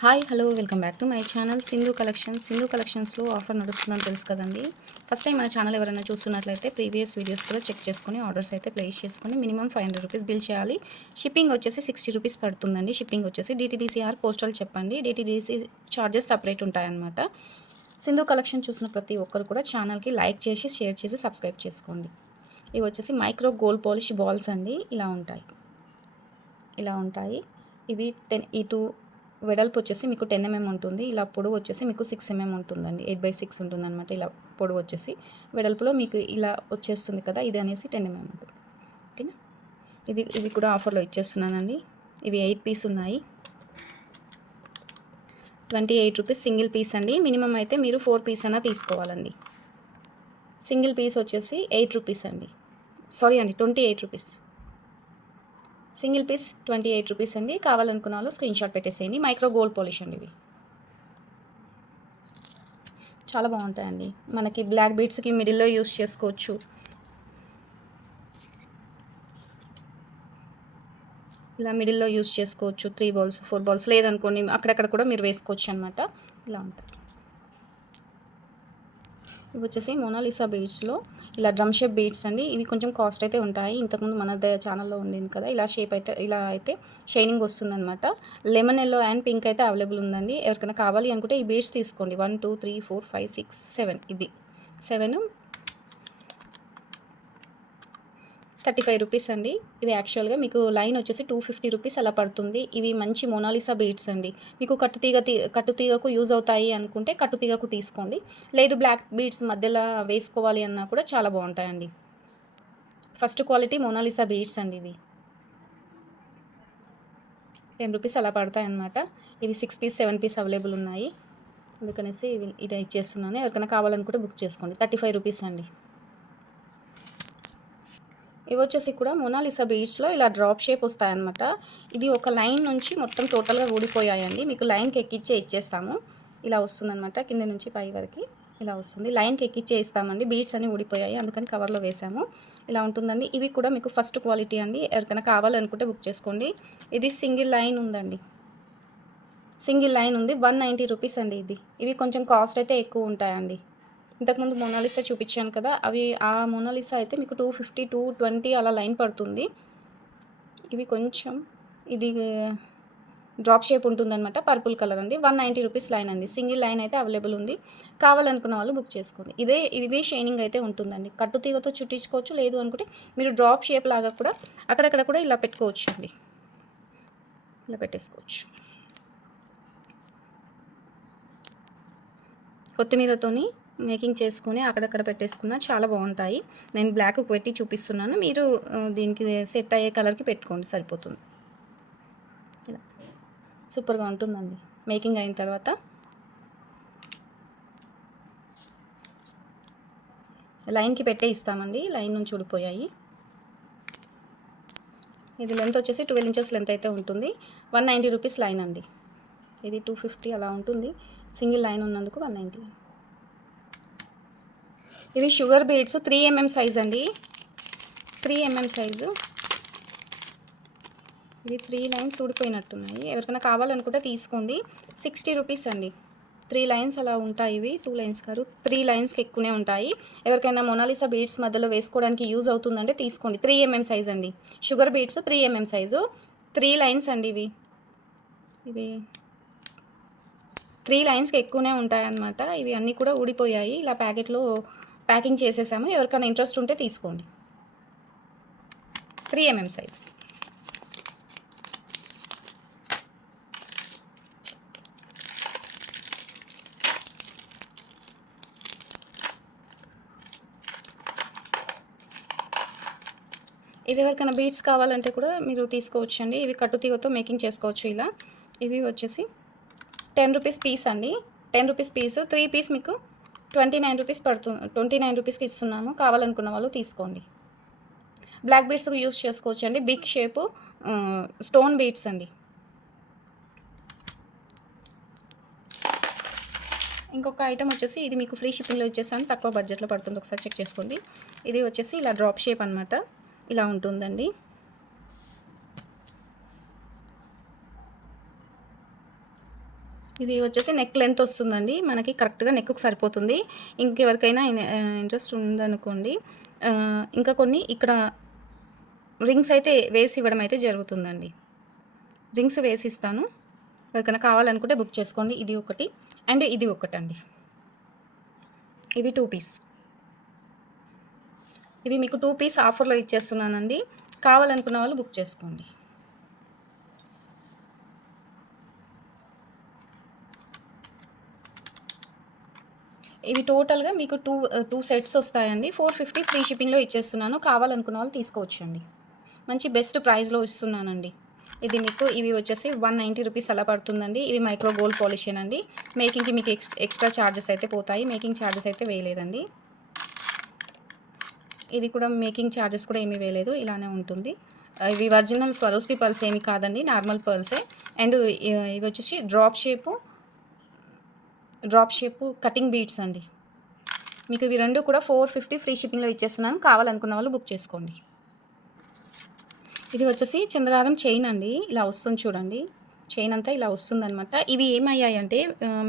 Hi hello welcome back to my channel Sindhu collections. Sindhu కలెక్షన్స్లో offer నడుస్తుందని తెలుసు కదండి. ఫస్ట్ టైం మన ఛానల్ ఎవరైనా చూస్తున్నట్లయితే ప్రీవియస్ వీడియోస్ కూడా చెక్ చేసుకుని ఆర్డర్స్ అయితే ప్లేస్ చేసుకొని minimum five hundred rupees bill చేయాలి. షిప్పింగ్ వచ్చేసి సిక్స్టీ రూపీస్ పడుతుందండి. షిప్పింగ్ వచ్చేసి డిటీడీసీఆర్ పోస్టల్ చెప్పండి. డిటీడీసీ చార్జెస్ సపరేట్ ఉంటాయన్నమాట. సింధు కలెక్షన్ చూసిన ప్రతి ఒక్కరు కూడా ఛానల్కి లైక్ చేసి షేర్ చేసి సబ్స్క్రైబ్ చేసుకోండి. ఇవి వచ్చేసి మైక్రో గోల్డ్ పాలిష్ బాల్స్ అండి. ఇలా ఉంటాయి. ఇలా ఉంటాయి. ఇవి టెన్ ఈ టూ వెడల్పు వచ్చేసి మీకు టెన్ ఎంఎం ఉంటుంది. ఇలా పొడవు వచ్చేసి మీకు సిక్స్ ఎంఎం ఉంటుందండి. ఎయిట్ బై సిక్స్ ఉంటుంది అనమాట ఇలా పొడవు వచ్చేసి. వెడల్పులో మీకు ఇలా వచ్చేస్తుంది కదా ఇది అనేసి టెన్ ఎంఎం ఉంటుంది. ఓకేనా? ఇది ఇది కూడా ఆఫర్లో ఇచ్చేస్తున్నానండి. ఇవి ఎయిట్ పీస్ ఉన్నాయి. Twenty eight rupees single piece అండి. మినిమం అయితే మీరు ఫోర్ పీస్ అయినా తీసుకోవాలండి. సింగిల్ పీస్ వచ్చేసి ఎయిట్ రూపీస్ అండి. సారీ అండి twenty eight rupees single piece twenty eight rupees అండి. కావాలనుకున్న వాళ్ళు స్క్రీన్ షాట్ పెట్టేసేయండి. మైక్రో గోల్డ్ పాలిష్ అండి ఇవి. చాలా బాగుంటాయండి. మనకి బ్లాక్ బీడ్స్కి మిడిల్లో యూస్ చేసుకోవచ్చు. ఇలా మిడిల్లో యూస్ చేసుకోవచ్చు. త్రీ బాల్స్ ఫోర్ బాల్స్ లేదనుకోండి అక్కడక్కడ కూడా మీరు వేసుకోవచ్చు అనమాట ఇలా ఉంటాయి. ఇవి వచ్చేసి మోనాలిసా బీడ్స్లో ఇలా డ్రమ్ షేప్ బీడ్స్ అండి ఇవి కొంచెం కాస్ట్ అయితే ఉంటాయి. ఇంతకుముందు మన ఛానల్లో ఉండింది కదా ఇలా షేప్ అయితే ఇలా అయితే షైనింగ్ వస్తుందన్నమాట. లెమన్ ఎల్లో అండ్ పింక్ అయితే అవైలబుల్ ఉందండి. ఎవరికైనా కావాలి అనుకుంటే ఈ బీడ్స్ తీసుకోండి. One two three four five six seven ఇది. సెవెన్ థర్టీ ఫైవ్ రూపీస్ అండి. ఇవి యాక్చువల్గా మీకు లైన్ వచ్చేసి టూ ఫిఫ్టీ రూపీస్ అలా పడుతుంది. ఇవి మంచి మొనాలిసా బీడ్స్ అండి. మీకు కట్టుతీగ తీ కట్టుతీగకు యూజ్ అవుతాయి అనుకుంటే కట్టుతీగకు తీసుకోండి. లేదు బ్లాక్ బీడ్స్ మధ్యలో వేసుకోవాలి అన్నా కూడా చాలా బాగుంటాయండి. ఫస్ట్ క్వాలిటీ మొనాలిసా బీడ్స్ అండి ఇవి. టెన్ రూపీస్ అలా పడతాయి అన్నమాట. ఇవి six piece seven piece available ఉన్నాయి. అందుకనేసి ఇవి ఇది ఇచ్చేస్తున్నాను ఎవరికైనా కావాలనుకుంటే బుక్ చేసుకోండి. థర్టీ ఫైవ్ రూపీస్ అండి. ఇవి వచ్చేసి కూడా మొనాలిసా బీడ్స్లో ఇలా డ్రాప్ షేప్ వస్తాయన్నమాట. ఇది ఒక లైన్ నుంచి మొత్తం టోటల్గా ఊడిపోయాయండి. మీకు లైన్కి ఎక్కిచ్చే ఇచ్చేస్తాము. ఇలా వస్తుందన్నమాట. కింద నుంచి పై వరకు ఇలా వస్తుంది. లైన్కి ఎక్కిచ్చే ఇస్తామండి. బీడ్స్ అన్ని ఊడిపోయాయి. అందుకని కవర్లో వేసాము. ఇలా ఉంటుందండి. ఇవి కూడా మీకు ఫస్ట్ క్వాలిటీ అండి. ఎవరికైనా కావాలనుకుంటే బుక్ చేసుకోండి. ఇది సింగిల్ లైన్ ఉందండి. సింగిల్ లైన్ ఉంది. వన్ నైంటీ రూపీస్ అండి ఇది. ఇవి కొంచెం కాస్ట్ అయితే ఎక్కువ ఉంటాయండి. ఇంతకుముందు మోనాలిసా చూపించాను కదా అవి ఆ మోనాలిసా అయితే మీకు టూ ఫిఫ్టీ టూ ట్వంటీ అలా లైన్ పడుతుంది. ఇవి కొంచెం ఇది డ్రాప్ షేప్ ఉంటుందన్నమాట పర్పుల్ కలర్ అండి. వన్ నైంటీ రూపీస్ లైన్ అండి. సింగిల్ లైన్ అయితే అవైలబుల్ ఉంది. కావాలనుకున్న వాళ్ళు బుక్ చేసుకోండి. ఇదే ఇవి షైనింగ్ అయితే ఉంటుందండి. కట్టు తీగతో చుట్టించుకోవచ్చు లేదు అనుకుంటే మీరు డ్రాప్ షేప్ లాగా కూడా అక్కడక్కడ కూడా ఇలా పెట్టుకోవచ్చు అండి. ఇలా పెట్టేసుకోవచ్చు. కొత్తిమీరతోని మేకింగ్ చేసుకుని అక్కడక్కడ పెట్టేసుకున్న చాలా బాగుంటాయి. నేను బ్లాక్ పెట్టి చూపిస్తున్నాను. మీరు దీనికి సెట్ అయ్యే కలర్కి పెట్టుకోండి. సరిపోతుంది. ఇలా. సూపర్గా ఉంటుందండి. మేకింగ్ అయిన తర్వాత. లైన్కి పెట్టే ఇస్తామండి. లైన్ నుంచి ఊడిపోయాయి. ఇది లెంత్ వచ్చేసి ట్వెల్వ్ ఇంచెస్ లెంత్ అయితే ఉంటుంది. వన్ నైంటీ రూపీస్ లైన్ అండి. ఇది టూ ఫిఫ్టీ అలా ఉంటుంది. సింగిల్ లైన్ ఉన్నందుకు వన్ నైంటీ. ఇవి sugar beads three MM size అండి. Three mm size. ఇది త్రీ లైన్స్ ఊడిపోయినట్టున్నాయి. ఎవరికైనా కావాలనుకుంటే తీసుకోండి. సిక్స్టీ రూపీస్ అండి. త్రీ లైన్స్ అలా ఉంటాయి ఇవి. టూ లైన్స్ కాదు త్రీ లైన్స్కి ఎక్కువనే ఉంటాయి. ఎవరికైనా మొనాలిసా బీడ్స్ మధ్యలో వేసుకోవడానికి యూజ్ అవుతుందంటే తీసుకోండి. త్రీ ఎంఎం సైజ్ అండి. Sugar beads three MM size. Three lines అండి ఇవి. ఇవి త్రీ లైన్స్కి ఎక్కువనే ఉంటాయన్నమాట. ఇవి అన్నీ కూడా ఊడిపోయాయి. ఇలా ప్యాకెట్లో ప్యాకింగ్ చేసేసాము. ఎవరికైనా ఇంట్రెస్ట్ ఉంటే తీసుకోండి. త్రీ ఎంఎం సైజ్ ఇది ఎవరికైనా బీట్స్ కావాలంటే కూడా మీరు తీసుకోవచ్చు అండి ఇవి కట్టుతీగతో మేకింగ్ చేసుకోవచ్చు ఇలా. ఇవి వచ్చేసి టెన్ రూపీస్ పీస్ అండి. Ten rupees piece. Three piece మీకు ట్వంటీ నైన్ రూపీస్ పడుతుంది ట్వంటీ నైన్ రూపీస్కి ఇస్తున్నాను. కావాలనుకున్న వాళ్ళు తీసుకోండి. బ్లాక్ బీడ్స్ యూస్ చేసుకోవచ్చు అండి బిగ్ షేపు స్టోన్ బీడ్స్ అండి. ఇంకొక ఐటమ్ వచ్చేసి ఇది మీకు ఫ్రీ షిప్పింగ్లో ఇచ్చేసాను. తక్కువ బడ్జెట్లో పడుతుంది. ఒకసారి చెక్ చేసుకోండి. ఇది వచ్చేసి ఇలా డ్రాప్ షేప్ అనమాట ఇలా ఉంటుందండి. ఇది వచ్చేసి నెక్ లెంత్ వస్తుందండి. మనకి కరెక్ట్గా నెక్కు సరిపోతుంది. ఇంకెవరికైనా ఇంట్రెస్ట్ ఉందనుకోండి. ఇంకా కొన్ని ఇక్కడ రింగ్స్ అయితే వేసి ఇవ్వడం అయితే జరుగుతుందండి. రింగ్స్ వేసి ఇస్తాను. ఎవరికైనా కావాలనుకుంటే బుక్ చేసుకోండి. ఇది ఒకటి అండ్ ఇది ఒకటి అండి ఇవి టూ పీస్ ఇవి మీకు టూ పీస్ ఆఫర్లో ఇచ్చేస్తున్నానండి. కావాలనుకున్న వాళ్ళు బుక్ చేసుకోండి. ఇవి టోటల్గా మీకు టూ టూ సెట్స్ వస్తాయండి. ఫోర్ ఫిఫ్టీ ఫ్రీ షిప్పింగ్లో ఇచ్చేస్తున్నాను. కావాలనుకున్న వాళ్ళు తీసుకోవచ్చండి. మంచి బెస్ట్ ప్రైస్లో ఇస్తున్నానండి. ఇది మీకు ఇవి వచ్చేసి వన్ నైంటీ రూపీస్ అలా పడుతుందండి. ఇవి మైక్రో గోల్డ్ పాలిషన్ అండి. మేకింగ్కి మీకు ఎక్స్ ఎక్స్ట్రా ఛార్జెస్ అయితే పోతాయి. మేకింగ్ ఛార్జెస్ అయితే వేయలేదండి. ఇది కూడా మేకింగ్ ఛార్జెస్ కూడా ఏమీ వేయలేదు. ఇలానే ఉంటుంది. ఇవి ఒరిజినల్ స్వరోస్కి పర్ల్స్ ఏమి కాదండి. నార్మల్ పర్ల్సే. అండ్ ఇవి వచ్చేసి drop shape drop shape cutting beads అండి. మీకు ఇవి రెండు కూడా ఫోర్ ఫిఫ్టీ ఫ్రీ షిప్పింగ్లో ఇచ్చేస్తున్నాను. కావాలనుకున్న వాళ్ళు బుక్ చేసుకోండి. ఇది వచ్చేసి చంద్రారం చైన్ అండి. ఇలా వస్తుంది చూడండి. చైన్ అంతా ఇలా వస్తుందన్నమాట. ఇవి ఏమయ్యాయి అంటే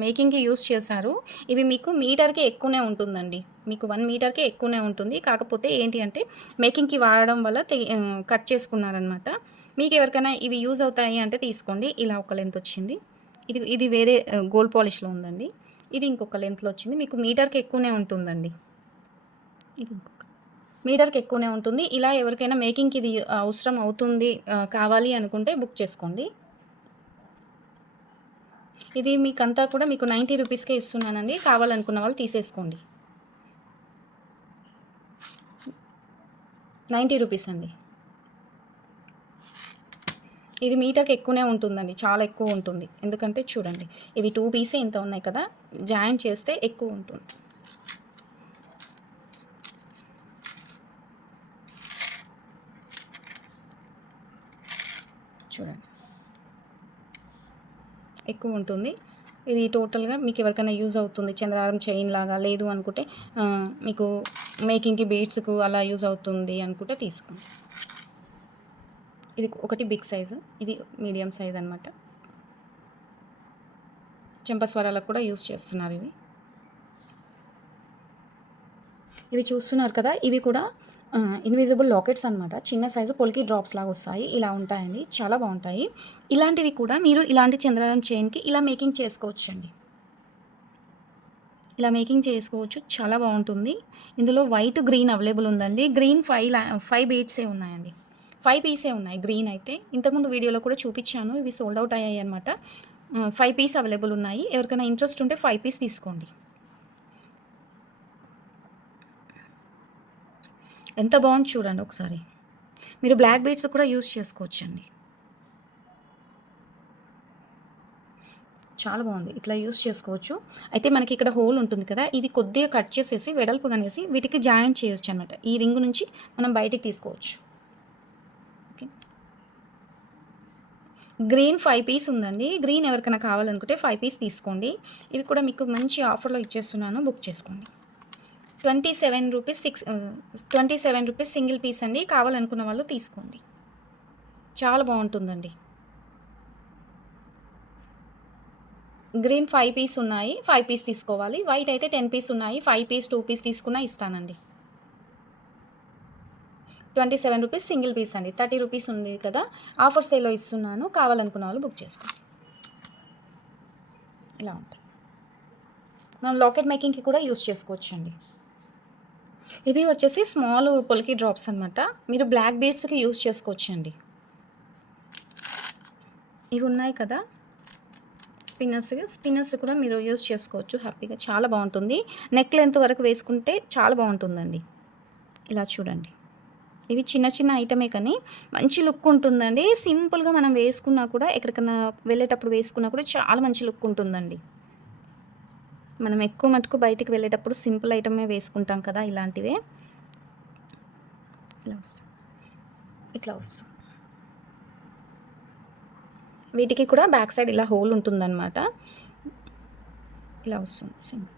మేకింగ్కి యూస్ చేశారు. ఇవి మీకు మీటర్కి ఎక్కువనే ఉంటుందండి. మీకు వన్ మీటర్కి ఎక్కువనే ఉంటుంది. కాకపోతే ఏంటి అంటే మేకింగ్కి వాడడం వల్ల కట్ చేసుకున్నారనమాట మీకు ఎవరికైనా ఇవి యూజ్ అవుతాయి అంటే తీసుకోండి. ఇలా ఒక లెంత్ వచ్చింది. ఇది ఇది వేరే గోల్డ్ పాలిష్లో ఉందండి. ఇది ఇంకొక లెంత్లో వచ్చింది. మీకు మీటర్కి ఎక్కువనే ఉంటుందండి. ఇది ఇంకొక. మీటర్కి ఎక్కువనే ఉంటుంది. ఇలా ఎవరికైనా మేకింగ్కి ఇది అవసరం అవుతుంది కావాలి అనుకుంటే బుక్ చేసుకోండి. ఇది మీకంతా కూడా మీకు నైంటీ రూపీస్కే ఇస్తున్నానండి. కావాలనుకున్న వాళ్ళు తీసేసుకోండి. నైంటీ రూపీస్ అండి. ఇది మీటర్కి ఎక్కువనే ఉంటుందండి చాలా ఎక్కువ ఉంటుంది. ఎందుకంటే చూడండి ఇవి టూ పీసే ఇంత ఉన్నాయి కదా జాయిన్ చేస్తే ఎక్కువ ఉంటుంది. చూడండి. ఎక్కువ ఉంటుంది. ఇది టోటల్గా మీకు ఎవరికైనా యూజ్ అవుతుంది చంద్రారం చైన్ లాగా లేదు అనుకుంటే మీకు మేకింగ్కి బీట్స్కు అలా యూజ్ అవుతుంది అనుకుంటే తీసుకోండి. ఇది ఒకటి బిగ్ సైజు. ఇది మీడియం సైజ్ అనమాట చెంపస్వరాలకు కూడా యూజ్ చేస్తున్నారు ఇవి. ఇవి చూస్తున్నారు కదా ఇవి కూడా ఇన్విజిబుల్ లాకెట్స్ అనమాట చిన్న సైజు పొలికి డ్రాప్స్ లాగా వస్తాయి. ఇలా ఉంటాయండి. చాలా బాగుంటాయి. ఇలాంటివి కూడా మీరు ఇలాంటి చంద్రనం చైన్కి ఇలా మేకింగ్ చేసుకోవచ్చండి. ఇలా మేకింగ్ చేసుకోవచ్చు. చాలా బాగుంటుంది. ఇందులో వైట్ గ్రీన్ అవైలబుల్ ఉందండి. గ్రీన్ ఫైవ్ ఫైవ్ బీట్సే ఉన్నాయండి. ఫైవ్ పీసే ఉన్నాయి గ్రీన్ అయితే. ఇంతకుముందు వీడియోలో కూడా చూపించాను. ఇవి సోల్డ్ అవుట్ అయ్యాయి అనమాట ఫైవ్ పీస్ అవైలబుల్ ఉన్నాయి. ఎవరికైనా ఇంట్రెస్ట్ ఉంటే ఫైవ్ పీస్ తీసుకోండి. ఎంత బాగుంది చూడండి ఒకసారి. మీరు బ్లాక్ బీడ్స్ కూడా యూస్ చేసుకోవచ్చండి. చాలా బాగుంది. ఇట్లా యూస్ చేసుకోవచ్చు. అయితే మనకి ఇక్కడ హోల్ ఉంటుంది కదా ఇది కొద్దిగా కట్ చేసేసి వెడల్పు కనేసి వీటికి జాయిన్ చేయొచ్చు అనమాట ఈ రింగ్ నుంచి మనం బయటికి తీసుకోవచ్చు. గ్రీన్ ఫైవ్ పీస్ ఉందండి. గ్రీన్ ఎవరికైనా కావాలనుకుంటే ఫైవ్ పీస్ తీసుకోండి. ఇవి కూడా మీకు మంచి ఆఫర్లో ఇచ్చేస్తున్నాను. బుక్ చేసుకోండి. Twenty seven rupees six twenty seven rupees single piece అండి. కావాలనుకున్న వాళ్ళు తీసుకోండి. చాలా బాగుంటుందండి. గ్రీన్ ఫైవ్ పీస్ ఉన్నాయి. ఫైవ్ పీస్ తీసుకోవాలి. వైట్ అయితే టెన్ పీస్ ఉన్నాయి. ఫైవ్ పీస్ టూ పీస్ తీసుకున్నా ఇస్తానండి. Twenty seven rupees single piece అండి. థర్టీ రూపీస్ ఉంది కదా. ఆఫర్ సేలో ఇస్తున్నాను. కావాలనుకున్న వాళ్ళు బుక్ చేసుకోండి ఇలా ఉంటుంది. మనం లాకెట్ మేకింగ్కి కూడా యూస్ చేసుకోవచ్చు అండి ఇవి వచ్చేసి స్మాల్ పొలికి డ్రాప్స్ అనమాట మీరు బ్లాక్ బీడ్స్కి యూస్ చేసుకోవచ్చు అండి ఇవి ఉన్నాయి కదా. స్పిన్నర్స్ స్పిన్నర్స్ కూడా మీరు యూస్ చేసుకోవచ్చు. హ్యాపీగా చాలా బాగుంటుంది. నెక్ లెంత్ వరకు వేసుకుంటే చాలా బాగుంటుందండి. ఇలా చూడండి. ఇవి చిన్న చిన్న ఐటమే కానీ మంచి లుక్ ఉంటుందండి. సింపుల్గా మనం వేసుకున్నా కూడా ఎక్కడికైనా వెళ్ళేటప్పుడు వేసుకున్నా కూడా చాలా మంచి లుక్ ఉంటుందండి. మనం ఎక్కువ మటుకు బయటికి వెళ్ళేటప్పుడు సింపుల్ ఐటమే వేసుకుంటాం కదా ఇలాంటివే. ఇలా ఇట్లా వస్తుంది వీటికి కూడా బ్యాక్ సైడ్ ఇలా హోల్ ఉంటుందన్నమాట. ఇలా వస్తుంది సింగిల్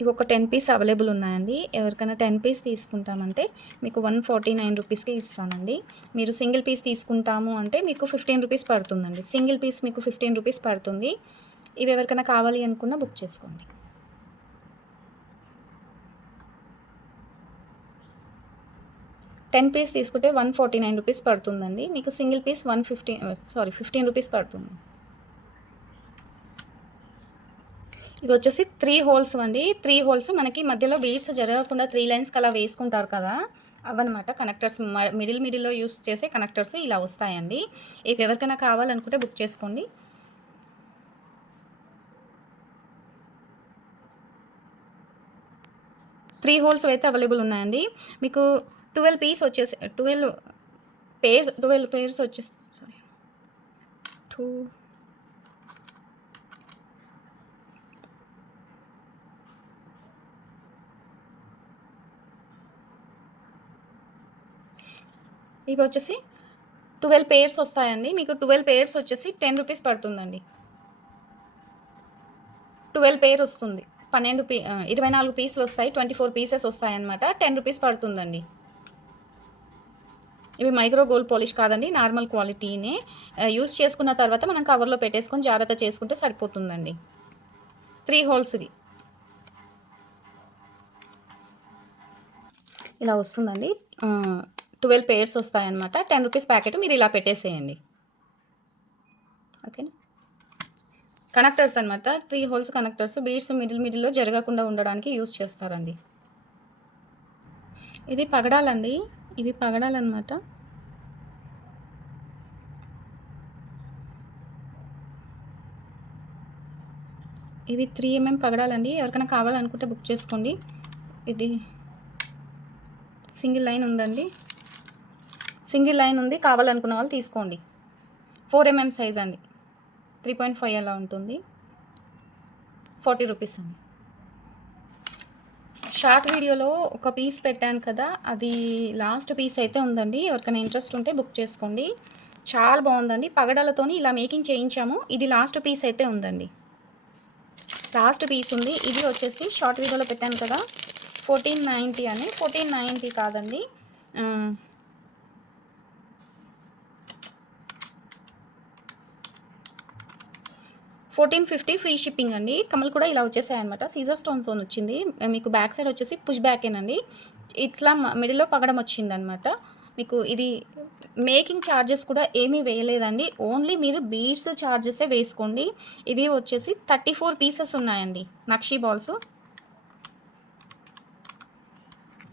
ఇవి ఒక టెన్ పీస్ అవైలబుల్ ఉన్నాయండి. ఎవరికైనా టెన్ పీస్ తీసుకుంటామంటే మీకు వన్ ఫార్టీ నైన్ రూపీస్కి ఇస్తానండి. మీరు సింగిల్ పీస్ తీసుకుంటాము అంటే మీకు ఫిఫ్టీన్ రూపీస్ పడుతుందండి. సింగిల్ పీస్ మీకు ఫిఫ్టీన్ రూపీస్ పడుతుంది. ఇవి ఎవరికైనా కావాలి అనుకున్నా బుక్ చేసుకోండి. టెన్ పీస్ తీసుకుంటే వన్ ఫార్టీ నైన్ రూపీస్ పడుతుందండి. మీకు single piece one fifteen sorry fifteen rupees పడుతుంది. ఇది వచ్చేసి త్రీ హోల్స్ అండి. త్రీ హోల్స్ మనకి మధ్యలో బీడ్స్ జరగకుండా త్రీ లైన్స్కి అలా వేసుకుంటారు కదా. అవన్నమాట కనెక్టర్స్ మిడిల్ మిడిల్లో యూస్ చేసే కనెక్టర్స్ ఇలా వస్తాయండి. ఇఫ్ ఎవరికైనా కావాలనుకుంటే బుక్ చేసుకోండి. త్రీ హోల్స్ అయితే అవైలబుల్ ఉన్నాయండి. మీకు ట్వెల్వ్ పీస్ వచ్చేసి ట్వెల్వ్ పేర్స్ ట్వెల్వ్ పేర్స్ వచ్చేసి సారీ టూ ఇవి వచ్చేసి ట్వెల్వ్ పేర్స్ వస్తాయండి. మీకు ట్వెల్వ్ పేర్స్ వచ్చేసి టెన్ రూపీస్ పడుతుందండి. ట్వెల్వ్ పేర్ వస్తుంది. పన్నెండు పీ ఇరవై నాలుగు పీసులు వస్తాయి. ట్వంటీ ఫోర్ పీసెస్ వస్తాయన్నమాట. టెన్ రూపీస్ పడుతుందండి. ఇవి మైక్రో గోల్డ్ పాలిష్ కాదండి. నార్మల్ క్వాలిటీనే. యూజ్ చేసుకున్న తర్వాత మనం కవర్లో పెట్టేసుకొని జాగ్రత్త చేసుకుంటే సరిపోతుందండి. త్రీ హోల్స్ ఇవి. ఇలా వస్తుందండి. ట్వెల్వ్ పేర్స్ వస్తాయన్నమాట. టెన్ రూపీస్ ప్యాకెట్ మీరు ఇలా పెట్టేసేయండి. ఓకేనా కనెక్టర్స్ అనమాట three holes connectors beads middle మిడిల్లో జరగకుండా ఉండడానికి యూస్ చేస్తారండి. ఇది పగడాలండి. ఇవి పగడాలన్నమాట. ఇవి త్రీ ఎంఎం పగడాలండి. ఎవరికైనా కావాలనుకుంటే బుక్ చేసుకోండి. ఇది సింగిల్ లైన్ ఉందండి. సింగిల్ లైన్ ఉంది కావాలనుకున్న వాళ్ళు తీసుకోండి. ఫోర్ ఎంఎం సైజ్ అండి. త్రీ పాయింట్ ఫైవ్ అలా ఉంటుంది. ఫార్టీ రూపీస్ అండి. షార్ట్ వీడియోలో ఒక పీస్ పెట్టాను కదా అది లాస్ట్ పీస్ అయితే ఉందండి. ఎవరికైనా ఇంట్రెస్ట్ ఉంటే బుక్ చేసుకోండి. చాలా బాగుందండి. పగడాలతోని ఇలా మేకింగ్ చేయించాము. ఇది లాస్ట్ పీస్ అయితే ఉందండి. లాస్ట్ పీస్ ఉంది. ఇది వచ్చేసి షార్ట్ వీడియోలో పెట్టాను కదా ఫోర్టీన్ నైంటీ అని ఫోర్టీన్ నైంటీ కాదండి. ఫోర్టీన్ ఫిఫ్టీ ఫ్రీ షిప్పింగ్ అండి. కమల్ కూడా ఇలా వచ్చేసాయి అనమాట సీజర్ స్టోన్తో వచ్చింది. మీకు బ్యాక్ సైడ్ వచ్చేసి పుష్ బ్యాకేనండి ఇట్లా మిడిల్లో పగడం వచ్చింది అనమాట మీకు ఇది మేకింగ్ ఛార్జెస్ కూడా ఏమీ వేయలేదండి. ఓన్లీ మీరు బీడ్స్ ఛార్జెసే వేసుకోండి. ఇవి వచ్చేసి థర్టీ ఫోర్ పీసెస్ ఉన్నాయండి. నక్షీ బాల్స్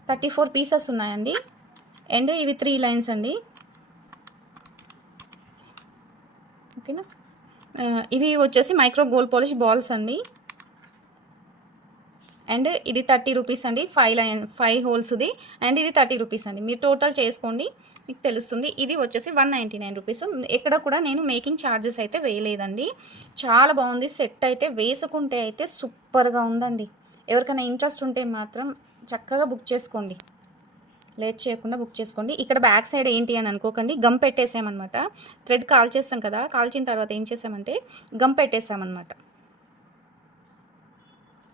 థర్టీ ఫోర్ పీసెస్ ఉన్నాయండి. అండ్ ఇవి త్రీ లైన్స్ అండి. ఓకేనా ఇవి వచ్చేసి మైక్రో గోల్డ్ పాలిష్ బాల్స్ అండి. అండ్ ఇది థర్టీ రూపీస్ అండి ఫైవ్ లైన్ ఫైవ్ హోల్స్ది అండ్ ఇది థర్టీ రూపీస్ అండి. మీరు టోటల్ చేసుకోండి మీకు తెలుస్తుంది. ఇది వచ్చేసి వన్ నైంటీ నైన్ రూపీస్. ఎక్కడ కూడా నేను మేకింగ్ ఛార్జెస్ అయితే వేయలేదండి. చాలా బాగుంది. సెట్ అయితే వేసుకుంటే అయితే సూపర్గా ఉందండి. ఎవరికైనా ఇంట్రెస్ట్ ఉంటే మాత్రం చక్కగా బుక్ చేసుకోండి. లేట్ చేయకుండా బుక్ చేసుకోండి. ఇక్కడ బ్యాక్ సైడ్ ఏంటి అని అనుకోకండి. గమ్ పెట్టేసామన్నమాట. థ్రెడ్ కాల్ చేస్తాం కదా కాల్చిన తర్వాత ఏం చేసామంటే గమ్ పెట్టేసామన్నమాట.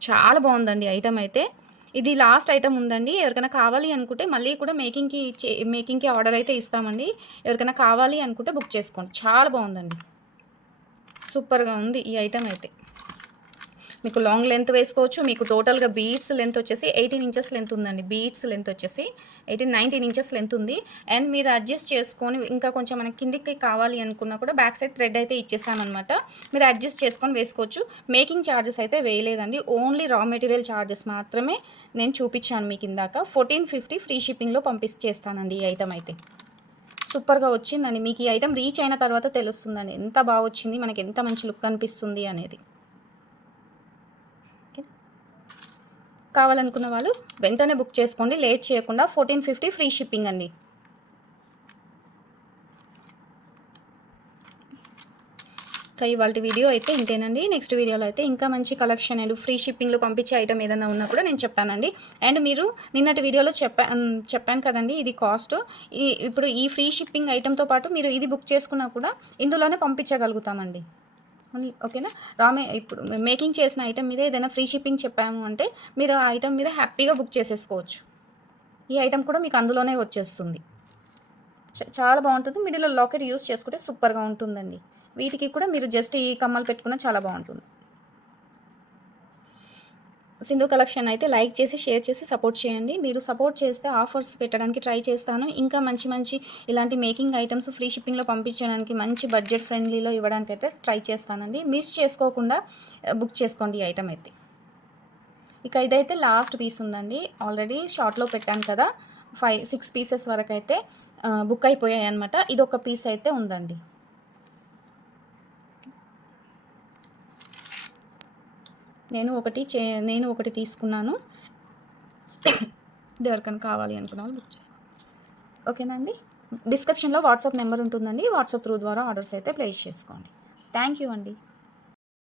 చాలా బాగుందండి ఐటమ్ అయితే. ఇది లాస్ట్ ఐటమ్ ఉందండి. ఎవరికైనా కావాలి అనుకుంటే మళ్ళీ కూడా మేకింగ్కి చే మేకింగ్కి ఆర్డర్ అయితే ఇస్తామండి. ఎవరికైనా కావాలి అనుకుంటే బుక్ చేసుకోండి. చాలా బాగుందండి. సూపర్గా ఉంది ఈ ఐటమ్ అయితే. మీకు లాంగ్ లెంత్ వేసుకోవచ్చు. మీకు టోటల్గా బీడ్స్ లెంత్ వచ్చేసి ఎయిటీన్ ఇంచెస్ లెంత్ ఉందండి. బీడ్స్ లెంత్ వచ్చేసి ఎయిటీన్ నైన్టీన్ ఇంచెస్ లెంత్ ఉంది. అండ్ మీరు అడ్జస్ట్ చేసుకొని ఇంకా కొంచెం మనకి కిందికి కావాలి అనుకున్నా కూడా బ్యాక్ సైడ్ థ్రెడ్ అయితే ఇచ్చేసామన్నమాట. మీరు అడ్జస్ట్ చేసుకొని వేసుకోవచ్చు. మేకింగ్ ఛార్జెస్ అయితే వేయలేదండి. ఓన్లీ రా మెటీరియల్ ఛార్జెస్ మాత్రమే నేను చూపించాను మీకు ఇందాక. ఫోర్టీన్ ఫిఫ్టీ ఫ్రీ షిప్పింగ్లో పంపించేస్తానండి ఈ ఐటమ్ అయితే. సూపర్గా వచ్చిందండి. మీకు ఈ ఐటమ్ రీచ్ అయిన తర్వాత తెలుస్తుందండి. ఎంత బాగా వచ్చింది? మనకి ఎంత మంచి లుక్ అనిపిస్తుంది అనేది. కావాలనుకున్న వాళ్ళు వెంటనే బుక్ చేసుకోండి. లేట్ చేయకుండా ఫోర్టీన్ ఫిఫ్టీ ఫ్రీ షిప్పింగ్ అండి. ఇంకా ఇవాళ వీడియో అయితే ఇంతేనండి. నెక్స్ట్ వీడియోలో అయితే ఇంకా మంచి కలెక్షన్ అండ్ ఫ్రీ షిప్పింగ్లో పంపించే ఐటమ్ ఏదైనా ఉన్నా కూడా నేను చెప్తానండి. అండ్ మీరు నిన్నటి వీడియోలో చెప్పా చెప్పాను కదండి ఇది కాస్ట్. ఈ ఇప్పుడు ఈ ఫ్రీ షిప్పింగ్ ఐటెంతో పాటు మీరు ఇది బుక్ చేసుకున్నా కూడా ఇందులోనే పంపించగలుగుతామండి. ఓకేనా? రామే ఇప్పుడు మేకింగ్ చేసిన ఐటెం మీద ఏదైనా ఫ్రీ షిప్పింగ్ చెప్పాము అంటే మీరు ఆ ఐటెం మీద హ్యాపీగా బుక్ చేసేసుకోవచ్చు. ఈ ఐటెం కూడా మీకు అందులోనే వచ్చేస్తుంది. చ- చాలా బాగుంటుంది. మిడిల్లో లాకెట్ యూస్ చేసుకుంటే సూపర్గా ఉంటుందండి. వీటికి కూడా మీరు జస్ట్ ఈ కమ్మలు పెట్టుకున్న చాలా బాగుంటుంది. సింధు కలెక్షన్ అయితే లైక్ చేసి షేర్ చేసి సపోర్ట్ చేయండి. మీరు సపోర్ట్ చేస్తే ఆఫర్స్ పెట్టడానికి ట్రై చేస్తాను. ఇంకా మంచి మంచి ఇలాంటి మేకింగ్ ఐటమ్స్ ఫ్రీ షిప్పింగ్లో పంపించడానికి మంచి బడ్జెట్ ఫ్రెండ్లీలో ఇవ్వడానికి అయితే ట్రై చేస్తానండి. మిస్ చేసుకోకుండా బుక్ చేసుకోండి ఈ ఐటమ్ అయితే. ఇక ఇదైతే లాస్ట్ పీస్ ఉందండి. ఆల్రెడీ షార్ట్లో పెట్టాను కదా. ఫైవ్ సిక్స్ పీసెస్ వరకు అయితే బుక్ అయిపోయాయి అనమాట ఇది ఒక పీస్ అయితే ఉందండి. నేను ఒకటి చే నేను ఒకటి తీసుకున్నాను. ఎవరికైనా కావాలి అనుకున్న వాళ్ళు బుక్ చేసుకోండి ఓకేనా అండి డిస్క్రిప్షన్లో వాట్సాప్ నెంబర్ ఉంటుందండి. వాట్సాప్ త్రూ ద్వారా ఆర్డర్స్ అయితే ప్లేస్ చేసుకోండి. థ్యాంక్ యూ అండి.